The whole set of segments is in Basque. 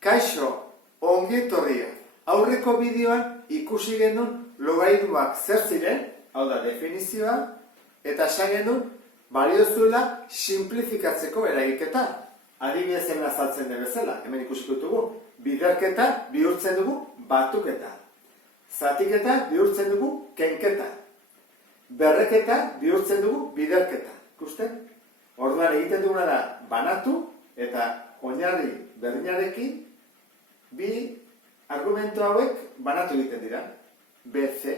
Kaixo, ongi etorria. Aurreko bideoan ikusi genuen logaritmoak zer ziren, hau da definizioa, eta esan genuen baliozuela simplifikatzeko eragiketa. Adibidez hemen azaltzen den bezala, hemen ikusiko dugu, biderketa bihurtzen dugu batuketa. Zatiketa bihurtzen dugu kenketa. Berreketa bihurtzen dugu biderketa. Ikusten? Orduan egiten duguna da banatu eta oinarri berdinarekin bi argumentu hauek banatu egiten dira. BC.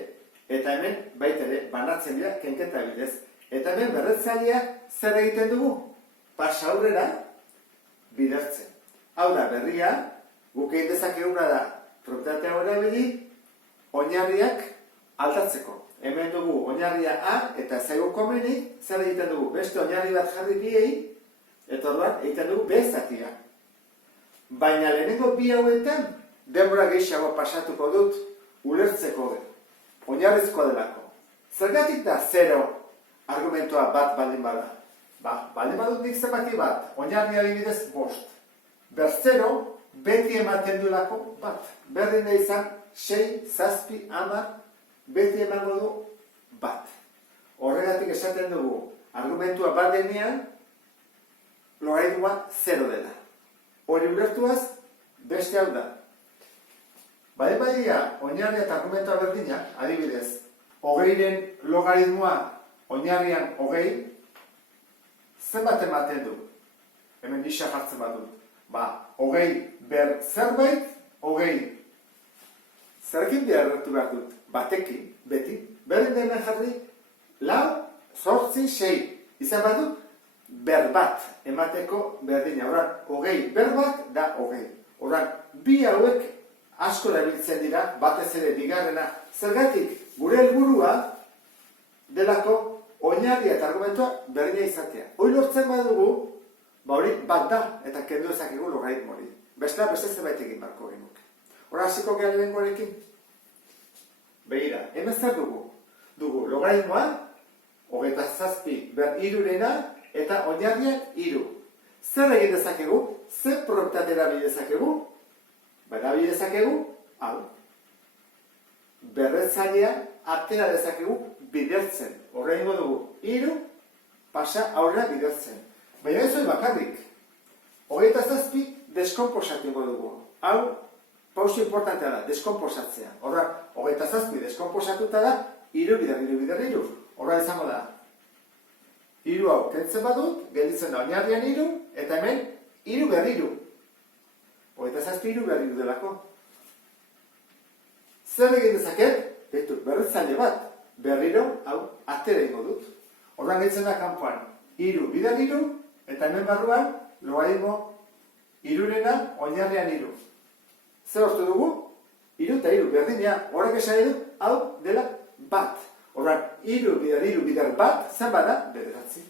Eta hemen baita ere banatzen dira kenketa bidez. Eta hemen berretzailea zer egiten dugu? Pasa aurrera bidertzen. Hau da berria, guk egin dezakeguna da propietatea erabili oinarriak aldatzeko. Hemen dugu oinarria A eta zaigu komeni zer egiten dugu? Beste oinarri bat jarri biei eta orduan egiten dugu B zatia. Baina lehenengo bi hauetan denbora gehiago pasatuko dut ulertzeko oinarrizkoa delako. Zergatik da 0 argumentua bat baldin bada? Baldin badut nik zenbaki bat, oinarria adibidez 5. Ber 0 beti ematen duelako bat. Berdin da izan 6, 7, 10, beti emango du bat. Horregatik esaten dugu, argumentua bat denean, logaritmoa 0 dela. Hori ulertuaz, beste hau da. Badia, oinarria eta argumentua berdina, adibidez, 20ren logaritmoa oinarrian 20, zenbat ematen du? Hemen isa jartzen bat dut. 20 ber zerbait, 20. Zerrekin beharretu behar dut? Batekin, beti. Berdin da hemen jarri, 4, 8, 6. Izan bat dut, ber bat emateko berdina. Horan, 20 ber bat da 20. Horan, bi hauek asko erabiltzen dira, batez ere bigarrena. Zergatik, gure helburua delako oinarria eta argumentua berdina izatea. Hori lortzen badugu, hori bat da eta kendu ezakegu logaritmo hori. Beste zerbait egin barko genuke. Hora hasiko gara lehengoarekin. Begira, hemen zer dugu? Dugu logaritmoa, 27 ber 3 eta oinarriak 3. Zer egin dezakegu? Zer propietate erabili dezakegu? Erabili dezakegu, hau. Berretzailea atera dezakegu bidertzen. Horrengo dugu, 3 pasa aurrera bidertzen. Baina ez hori bakarrik. 27 deskomposatuko dugu. Hau, pauso importantea da, deskomposatzea. Horra, 27 deskomposatuta da, 3 bider 3. Horra izango da. 3 hau kentzen badut, gelditzen da oinarrian 3, eta hemen 3 ber 3. 27 3 ber 3 delako. Zer egin dezaket? Berretzaile bat. Berriro, hau, atera ingo dut. Horran gehitzen da kanpoan, 3 bider 3, eta hemen barruan, logaritmo 3rena oinarrian 3. Zer hortu dugu? 3 eta 3 berdinea, horrek esan edu, hau dela bat. Horran, 3 bider bat, zen bada, 9.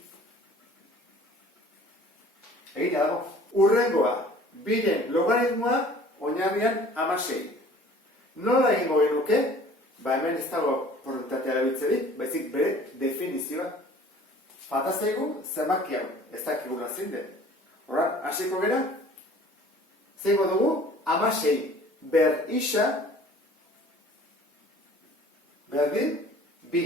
Egin dago. Urrengoa, biren logaritmoa oinarrian 16. Nola egingo genuke? Hemen ez dago probitatea erabiltzerik, baizik bere definizioa. Falta zaigu zenbaki hau, ez dakigula zein den. Horran, hasiko gera, zeingo dugu, 16 ber isa berdin 2.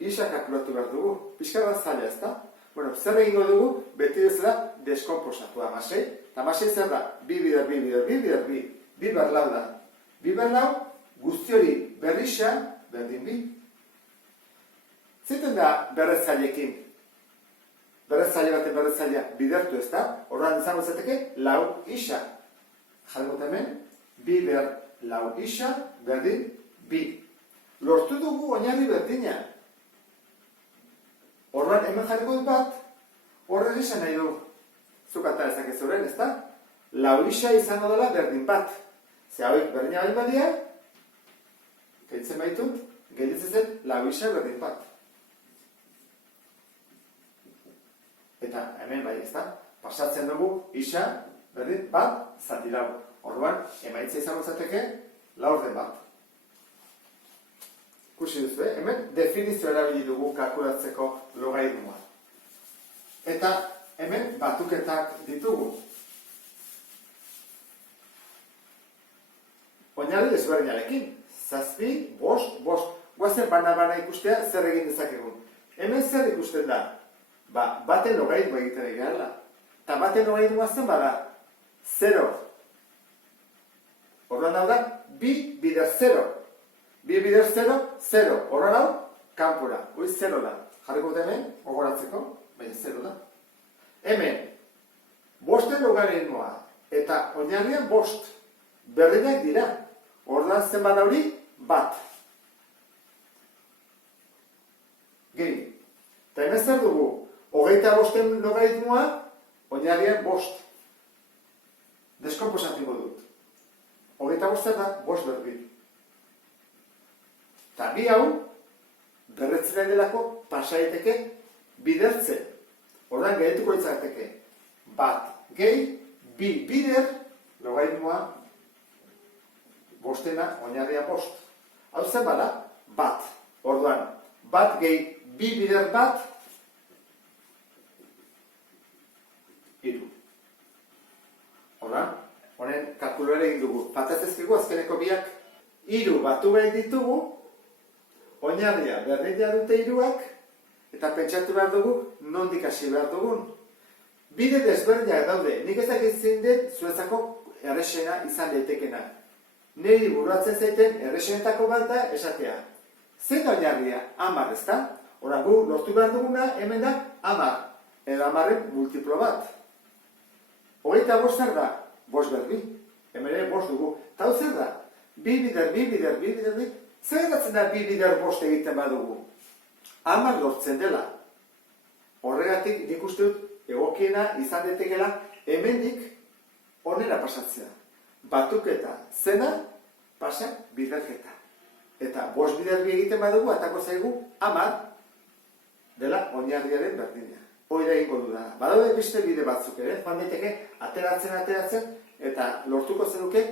Isa kalkulatu behar dugu, pixka bat zaila ez da? Bueno, zer egingo dugu, beti bezala deskomposatu 16. Eta 16 zer da, 2 bider 2 bider 2 bider 2. 2 ber lau da. 2 ber lau, guzti hori berrisa berdin 2. Ziten da berretzailekin? Berretzaile baten berretzailea bidertu ez da, horrean izango zateke lau isa. Jargot hemen, 2 ber lau isa berdin 2. Lortu dugu oinarri berdina. Horrean hemen jarriko bat, horren izan nahi du. Zukata ezak ez horren, ez da? Lau isa izango dela berdin bat. Ze hauek berdina bain badia, gehitzen baitut, gelditzen zen lau isa berdin bat. Eta hemen bai ez da, pasatzen dugu isa berdin bat zati lau. Orduan, emaitza izango zateke laurden bat. Ikusi duzu, hemen definizio erabili dugu kalkulatzeko logaritmoa. Eta hemen batuketak ditugu. desberdinarekin. 7, 5, 5. Guazen bana ikustea zer egin dezakegun. Hemen zer ikusten da? Baten logaritmoa egiten egiala. Eta baten logaritmoa zen bada 0. Horren hau da, 2 bider 0. 2 bider 0, 0. Horren hau, kanpora. Hoi 0 da. Jarriko dut hemen, gogoratzeko, baina 0 da. Hemen, bosten logaritmoa eta oinarrian bost. Berdinak dira. Horren zen bada hori, bat. Gehi. Eta hemen zer dugu? 25 logaritmoa, oinarrian bost. Deskomposatiko dut. 25 da, bost berdi. Eta bi hau, berretzen delako, pasaiteke bidertze. Horren gehituko itzateke. Bat, gehi, bi bider, logaritmoa, bostena, oinarria bost. Hau zen bada, bat. Orduan, bat gehi, bi bider bat, iru. Horren, honen kalkuloare egin dugu. Faltatzezkigu azkeneko biak. Iru batu behar ditugu, oinarria berdina dute iruak, eta pentsatu behar dugu, nondik hasi behar dugun. Bide desberdinak daude, nik ezak ezin den zuretzako errexena izan daitekena. Niri buruatzen zaiten errexenetako bat da esatea. Zein da oinarria? 10, ezta? Hora, gu lortu behar duguna hemen da 10, edo 10-en multiplo bat. 25 zer da? 5 berbi. Hemen ere 5 dugu. Eta hau zer da? 2 bider. Zer eratzen da 2 bider 5 egiten badugu? 10 lortzen dela. Horregatik nik uste dut egokiena izan daitekeela hemendik onera pasatzea. Batuketa zena, pasa biderketa. Eta 5 bider bi egiten badugu, atako zaigu 10 dela oinarriaren berdina. Hoi da egingo du da. Badaude beste bide batzuk ere, joan daiteke ateratzen, eta lortuko zenuke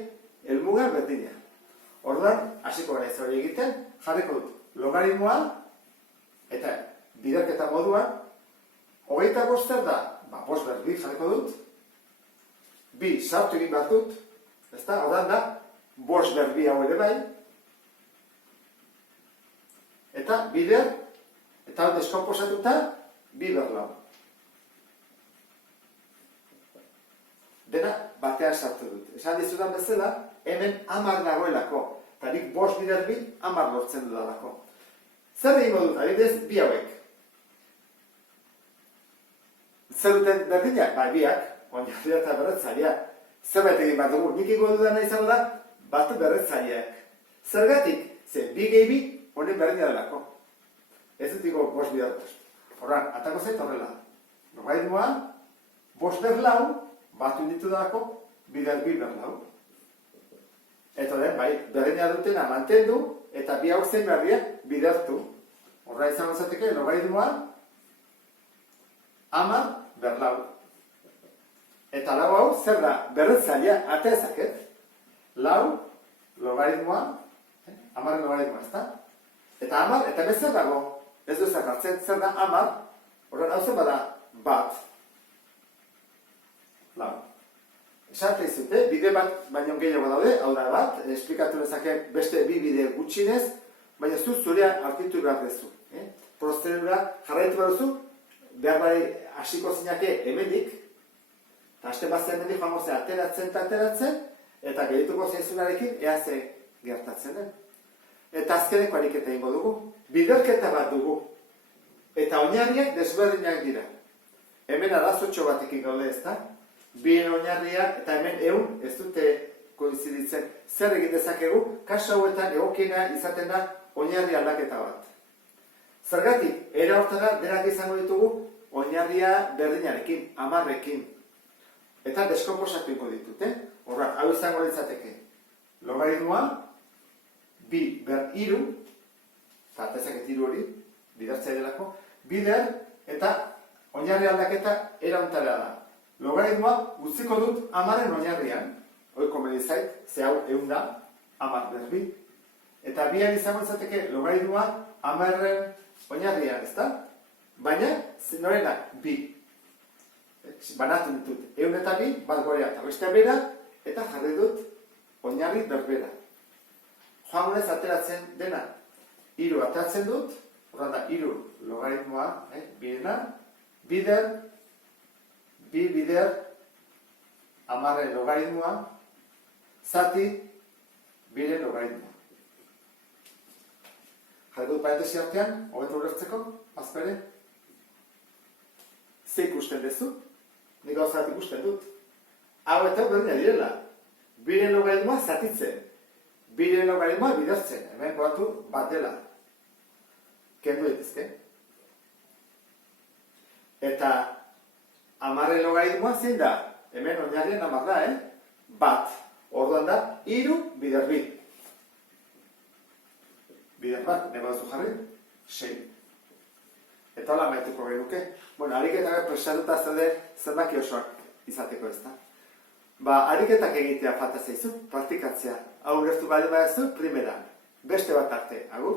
helmuga berdina. Orduan, hasiko gara ez hori egiten, jarriko dut logaritmoa, eta biderketa moduan, 25 zer da, 5 berbi jarriko dut, 2 sartu egin bat dut, ezta, orduan da, 5 berbi hau ere bai, eta bider, eta hau deskomposatuta, 2 berlau. Dena batean sartu dut. Esan dizudan bezala, hemen 10 dagoelako. Eta nik 5 bider bi 10 lortzen dudalako. Zer egingo dut, adibidez, bi hauek. Zer duten berdinak? Biak, oinarria eta berretzailea. Zerbait egin bat dugu, nik ingo dudana izango da, batu berretzaileak. Zergatik, ze bi gehi bi, honen berdina delako. Ez dut iko 5 bider 5. Horran, atako zait horrela. Logaritmoa, 5 berlau, batu inditu dalako, bider bi berlau. Eta den, berdina dutena mantendu, eta bi hau zein berriak bidertu. Horra izango zateke, logaritmoa, 10 berlau. Eta lau hau, zer da, berretzailea, ate ezaket. Lau, logaritmoa, 10 logaritmoa, ez da? Eta 10, eta bezer dago, ez duzak hartzen, zer da 10, horren hau zen bada, bat. Lau. Esate izute, bide bat baino gehiago daude, hau da bat, esplikatu nezake beste bi bide gutxinez, baina zurea artitu behar dezu. Prozedura jarraitu behar duzu, behar bari hasiko zinake hemendik, eta hasten bat zen hemendik joango zen ateratzen, eta gehituko zaizunarekin ea ze gertatzen den. Eta azkeneko ariketa egingo dugu. Biderketa bat dugu. Eta oinarriak desberdinak dira. Hemen arazotxo batekin gaude ez da? Bien oinarria eta hemen ehun ez dute koinziditzen. Zer egin dezakegu, kasu hauetan egokiena izaten da oinarri aldaketa bat. Zergatik, era hortara denak izango ditugu oinarria berdinarekin, 10ekin. Eta deskomposatuko ditut, Horra, hau izango litzateke. Logaritmoa, 2 ber 3, eta atezaket 3 hori, bidertzea delako, bider eta oinarri aldaketa erauntalea da. Logaritmoa utziko dut 10en oinarrian, hori komeni zait, ze hau 100 da, 10 berbi, eta bian izango izateke logaritmoa 10en oinarrian, ez da? Baina, norena, 2. Banatu ditut, 100 eta 2, bat gorea eta bestea bera, eta jarri dut oinarri berbera. joangunez ateratzen dena. 3 ateratzen dut, horren da, 3 logaritmoa, birena, bider, 2 bider, 10 logaritmoa, zati, 2 logaritmoa. Jarri dut parentesi artean, hobeto ulertzeko, azpere. Ze ikusten duzu? Nik gauzat ikusten dut. Hau eta berdina direla. 2 logaritmoa zatitzen. 2 logaritmoa bidertzen. Hemen goatu bat dela. Kendu dituzke. Eta 10 logaritmoa zein da? Hemen oinarrien 10 da, Bat. Orduan da, 3 bider 2. Bider bat, neba duzu jarri? 6. Eta hola maituko genuke. Bueno, ariketa presatuta zaude zenbaki osoak izateko ez da. Ariketak egitea falta zaizu, praktikatzea. Hau ulertu baldin baduzu, primeran. Beste bat arte, agur?